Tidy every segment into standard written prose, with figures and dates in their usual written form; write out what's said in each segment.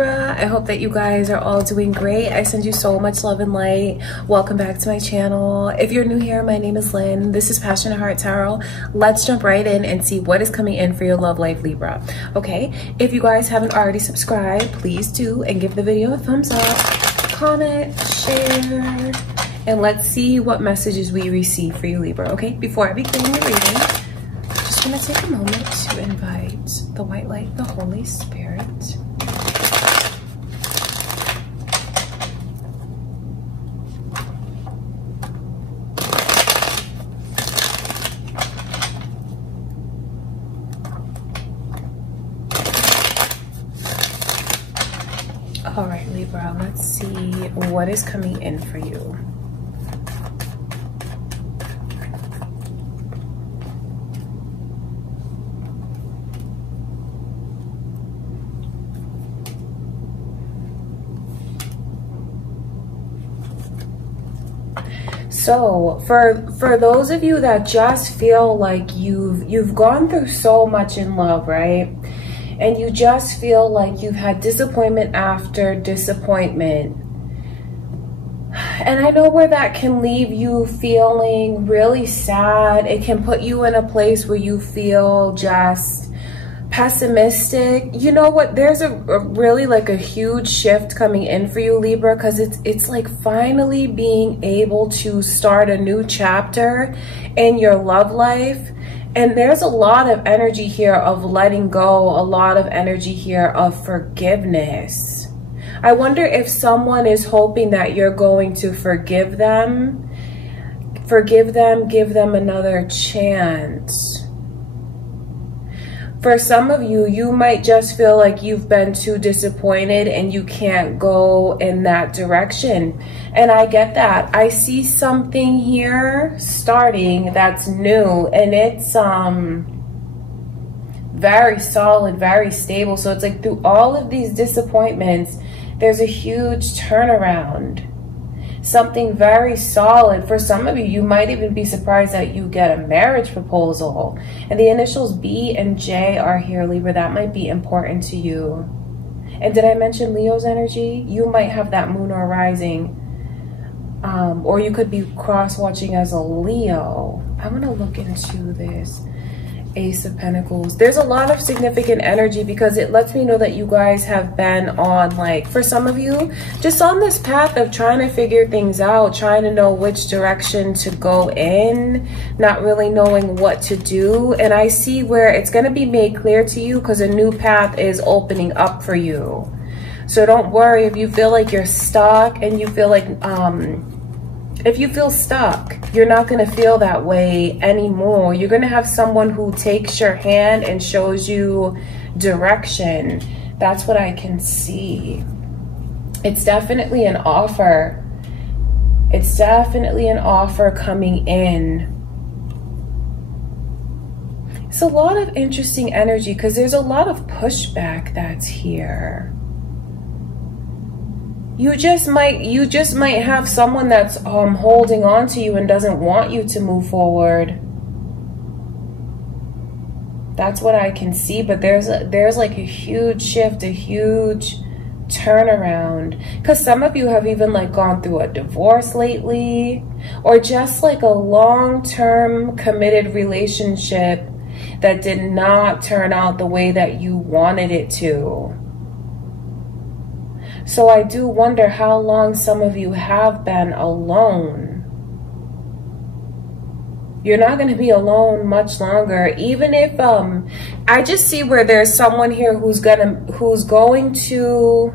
Libra. I hope that you guys are all doing great. I send you so much love and light. Welcome back to my channel. If you're new here, my name is Lynn. This is Passionate Heart Tarot. Let's jump right in and see what is coming in for your love life, Libra. Okay, if you guys haven't already subscribed, please do, and give the video a thumbs up, comment, share, and let's see what messages we receive for you, Libra. Okay, before I begin the reading, just gonna take a moment to invite the white light, the Holy Spirit. All right, Libra, let's see what is coming in for you. So for those of you that just feel like you've gone through so much in love, right? And you just feel like you've had disappointment after disappointment. And I know where that can leave you feeling really sad. It can put you in a place where you feel just pessimistic. You know what? There's a really like a huge shift coming in for you, Libra, because it's like finally being able to start a new chapter in your love life. And there's a lot of energy here of letting go, a lot of energy here of forgiveness. I wonder if someone is hoping that you're going to forgive them, give them another chance. For some of you, you might just feel like you've been too disappointed and you can't go in that direction. And I get that. I see something here starting that's new, and it's very solid, very stable. So it's like through all of these disappointments, there's a huge turnaround. Something very solid. For some of you, you might even be surprised that you get a marriage proposal. And the initials B and J are here, Libra. That might be important to you. And did I mention Leo's energy? You might have that moon or rising. Or you could be cross-watching as a Leo. I'm going to look into this. Ace of Pentacles. There's a lot of significant energy because it lets me know that you guys have been on, like, for some of you, just on this path of trying to figure things out, trying to know which direction to go in, not really knowing what to do. And I see where it's going to be made clear to you because a new path is opening up for you. So don't worry if you feel like you're stuck and you feel like, if you feel stuck, you're not going to feel that way anymore. You're going to have someone who takes your hand and shows you direction. That's what I can see. It's definitely an offer. It's definitely an offer coming in. It's a lot of interesting energy because there's a lot of pushback that's here. You just might have someone that's holding on to you and doesn't want you to move forward. That's what I can see, but there's like a huge shift, a huge turnaround. Because some of you have even like gone through a divorce lately, or just like a long-term committed relationship that did not turn out the way that you wanted it to. So I do wonder how long some of you have been alone. You're not going to be alone much longer. Even if I just see where there's someone here who's going to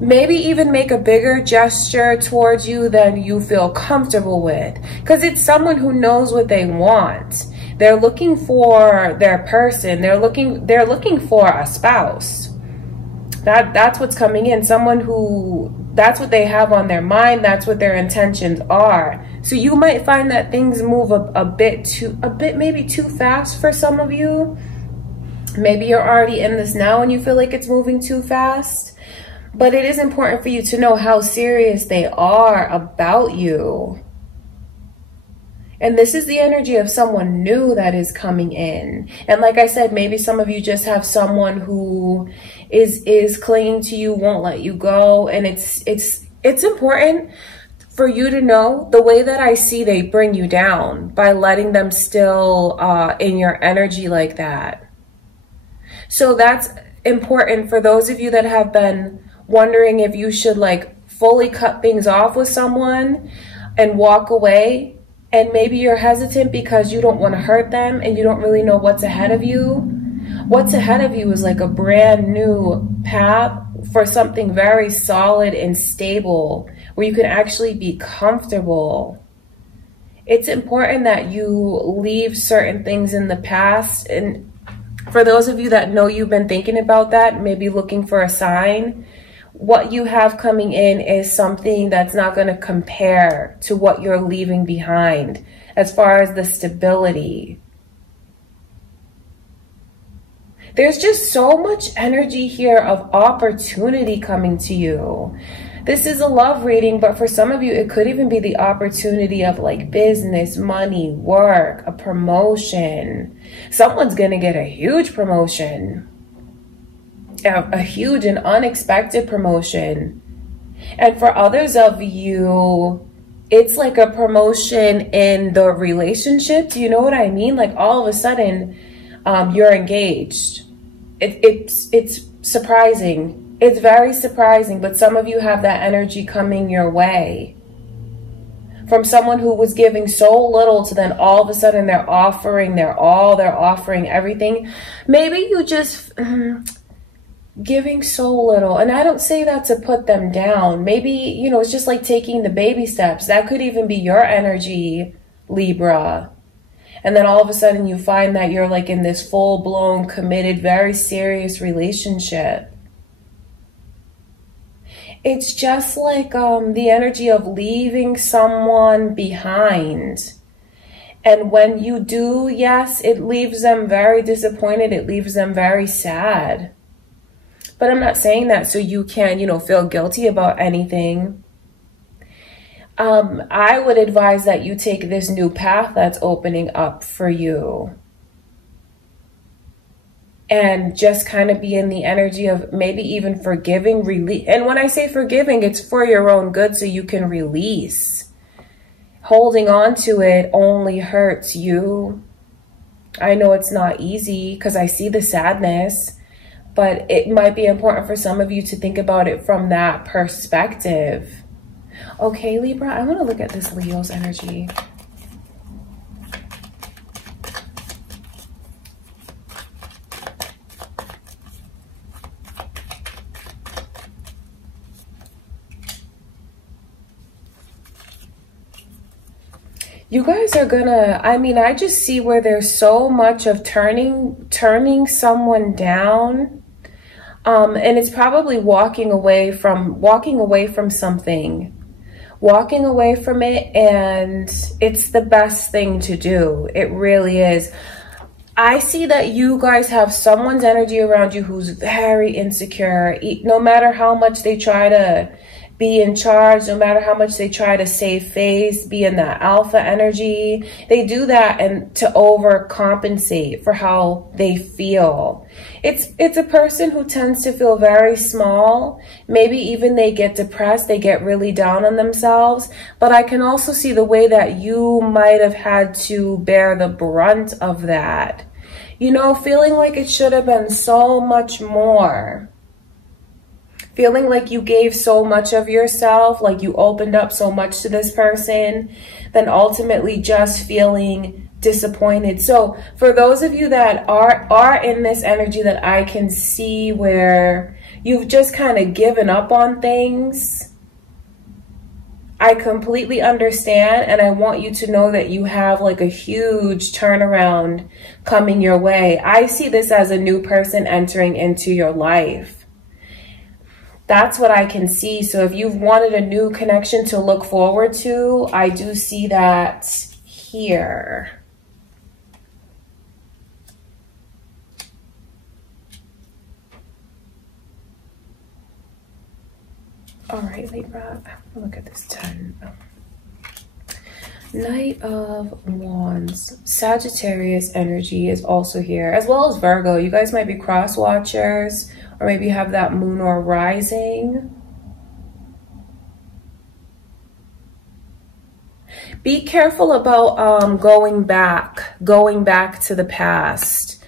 maybe even make a bigger gesture towards you than you feel comfortable with, because it's someone who knows what they want. They're looking for their person. They're looking for a spouse. That's what's coming in. Someone who, that's what they have on their mind. That's what their intentions are. So you might find that things move a bit maybe too fast for some of you. Maybe you're already in this now and you feel like it's moving too fast. But it is important for you to know how serious they are about you. And this is the energy of someone new that is coming in. And like I said, maybe some of you just have someone who is clinging to you, won't let you go. And it's important for you to know the way that I see they bring you down by letting them still in your energy like that. So that's important for those of you that have been wondering if you should like fully cut things off with someone and walk away. And maybe you're hesitant because you don't want to hurt them and you don't really know what's ahead of you. What's ahead of you is like a brand new path for something very solid and stable where you can actually be comfortable. It's important that you leave certain things in the past. And for those of you that know you've been thinking about that, maybe looking for a sign, what you have coming in is something that's not going to compare to what you're leaving behind as far as the stability. There's just so much energy here of opportunity coming to you. This is a love reading, but for some of you, it could even be the opportunity of like business, money, work, a promotion. Someone's going to get a huge promotion. A huge and unexpected promotion. And for others of you, it's like a promotion in the relationship. Do you know what I mean? Like all of a sudden, you're engaged. It's surprising. It's very surprising, but some of you have that energy coming your way. From someone who was giving so little to then all of a sudden they're offering their all, they're offering everything. Maybe you just... giving so little. And I don't say that to put them down. Maybe, you know, it's just like taking the baby steps. That could even be your energy, Libra. And then all of a sudden you find that you're like in this full-blown, committed, very serious relationship. It's just like the energy of leaving someone behind. And when you do, yes, it leaves them very disappointed. It leaves them very sad. But I'm not saying that so you can, you know, feel guilty about anything. I would advise that you take this new path that's opening up for you. And just kind of be in the energy of maybe even forgiving, release. And when I say forgiving, it's for your own good so you can release. Holding on to it only hurts you. I know it's not easy because I see the sadness. But it might be important for some of you to think about it from that perspective. Okay, Libra, I want to look at this Leo's energy. You guys are gonna, I mean, I just see where there's so much of turning someone down. And it's probably walking away from something, walking away from it. And it's the best thing to do. It really is. I see that you guys have someone's energy around you who's very insecure. No matter how much they try to be in charge, no matter how much they try to save face, be in that alpha energy, they do that and to overcompensate for how they feel. It's a person who tends to feel very small. Maybe even they get depressed, they get really down on themselves. But I can also see the way that you might have had to bear the brunt of that. You know, feeling like it should have been so much more. Feeling like you gave so much of yourself, like you opened up so much to this person, then ultimately just feeling disappointed. So for those of you that are in this energy that I can see where you've just kind of given up on things, I completely understand, and I want you to know that you have like a huge turnaround coming your way. I see this as a new person entering into your life. That's what I can see. So if you've wanted a new connection to look forward to, I do see that here. All right, Libra, look at this 10. Knight of Wands. Sagittarius energy is also here, as well as Virgo. You guys might be cross watchers, or maybe you have that moon or rising. Be careful about going back to the past.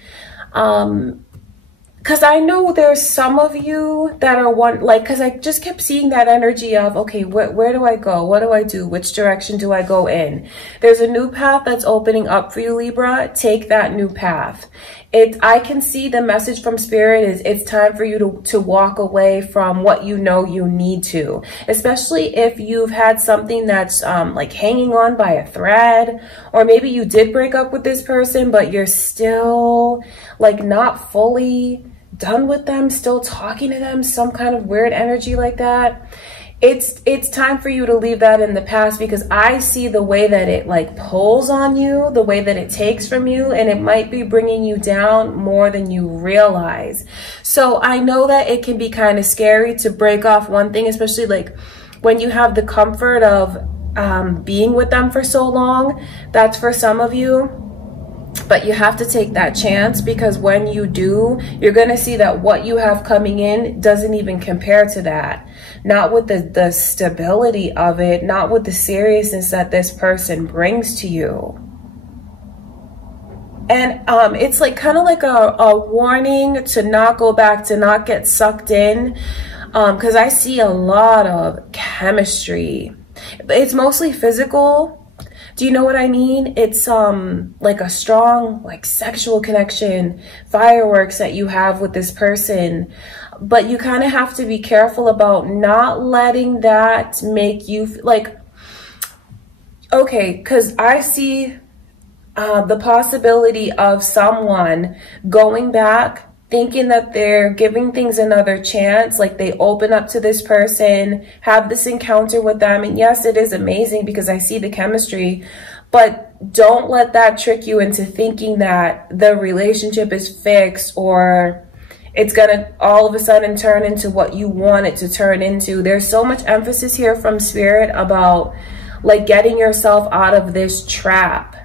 Because I know there's some of you that are because I just kept seeing that energy of, okay, where do I go? What do I do? Which direction do I go in? There's a new path that's opening up for you, Libra. Take that new path. I can see the message from Spirit is it's time for you to walk away from what you know you need to, especially if you've had something that's like hanging on by a thread, or maybe you did break up with this person, but you're still like not fully done with them, still talking to them, some kind of weird energy like that. It's time for you to leave that in the past, because I see the way that it like pulls on you, the way that it takes from you, and it might be bringing you down more than you realize. So I know that it can be kind of scary to break off one thing, especially like when you have the comfort of being with them for so long. That's for some of you. But you have to take that chance, because when you do, you're going to see that what you have coming in doesn't even compare to that. Not with the stability of it, not with the seriousness that this person brings to you. And it's like kind of like a warning to not go back, to not get sucked in, because I see a lot of chemistry. It's mostly physical. Do you know what I mean? It's like a strong like sexual connection, fireworks that you have with this person. But you kind of have to be careful about not letting that make you like, okay, because I see the possibility of someone going back, thinking that they're giving things another chance, like they open up to this person, have this encounter with them. And yes, it is amazing because I see the chemistry, but don't let that trick you into thinking that the relationship is fixed, or it's gonna all of a sudden turn into what you want it to turn into. There's so much emphasis here from Spirit about like getting yourself out of this trap,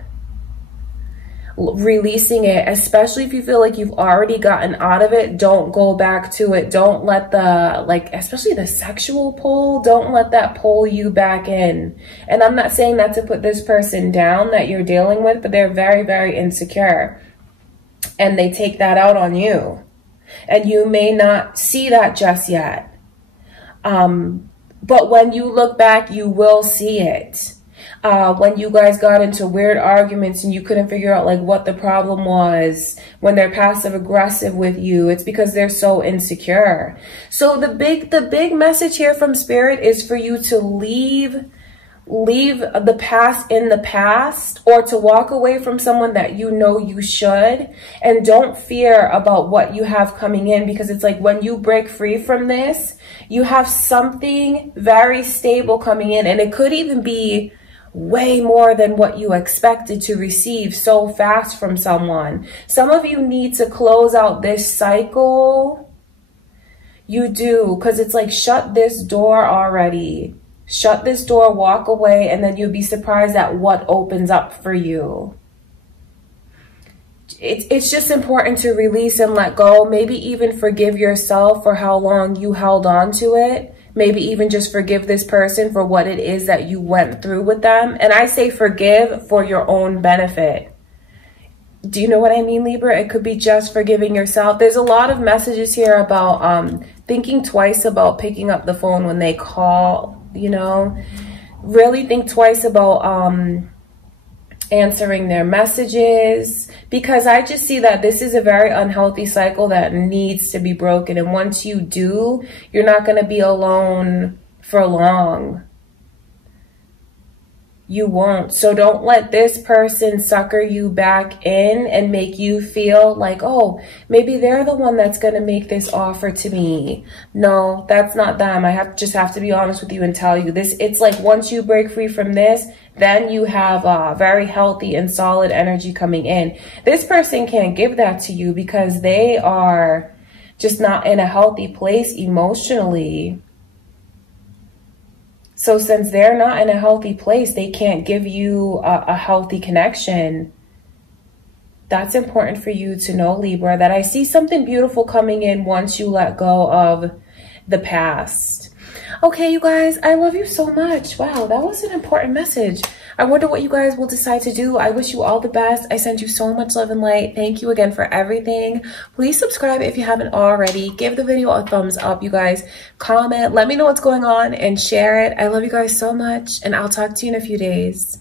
releasing it, especially if you feel like you've already gotten out of it. Don't go back to it. Don't let the, like, especially the sexual pull, don't let that pull you back in. And I'm not saying that to put this person down that you're dealing with, but they're very, very insecure, and they take that out on you, and you may not see that just yet. But when you look back, you will see it. When you guys got into weird arguments and you couldn't figure out like what the problem was, when they're passive aggressive with you, it's because they're so insecure. So the big message here from Spirit is for you to leave the past in the past, or to walk away from someone that you know you should, and don't fear about what you have coming in, because it's like when you break free from this, you have something very stable coming in, and it could even be way more than what you expected to receive so fast from someone. Some of you need to close out this cycle. You do, because it's like, shut this door already. Shut this door, walk away, and then you'll be surprised at what opens up for you. It's just important to release and let go. Maybe even forgive yourself for how long you held on to it. Maybe even just forgive this person for what it is that you went through with them. And I say forgive for your own benefit. Do you know what I mean, Libra? It could be just forgiving yourself. There's a lot of messages here about thinking twice about picking up the phone when they call, you know. Really think twice about answering their messages, because I just see that this is a very unhealthy cycle that needs to be broken. And once you do, you're not going to be alone for long. You won't. So don't let this person sucker you back in and make you feel like, oh, maybe they're the one that's going to make this offer to me. No, that's not them. I just have to be honest with you and tell you this. It's like once you break free from this, then you have a very healthy and solid energy coming in. This person can't give that to you because they are just not in a healthy place emotionally. So since they're not in a healthy place, they can't give you a healthy connection. That's important for you to know, Libra, that I see something beautiful coming in once you let go of the past. Okay, you guys, I love you so much. Wow, that was an important message. I wonder what you guys will decide to do. I wish you all the best. I send you so much love and light. Thank you again for everything. Please subscribe if you haven't already. Give the video a thumbs up, you guys. Comment, let me know what's going on, and share it. I love you guys so much, and I'll talk to you in a few days.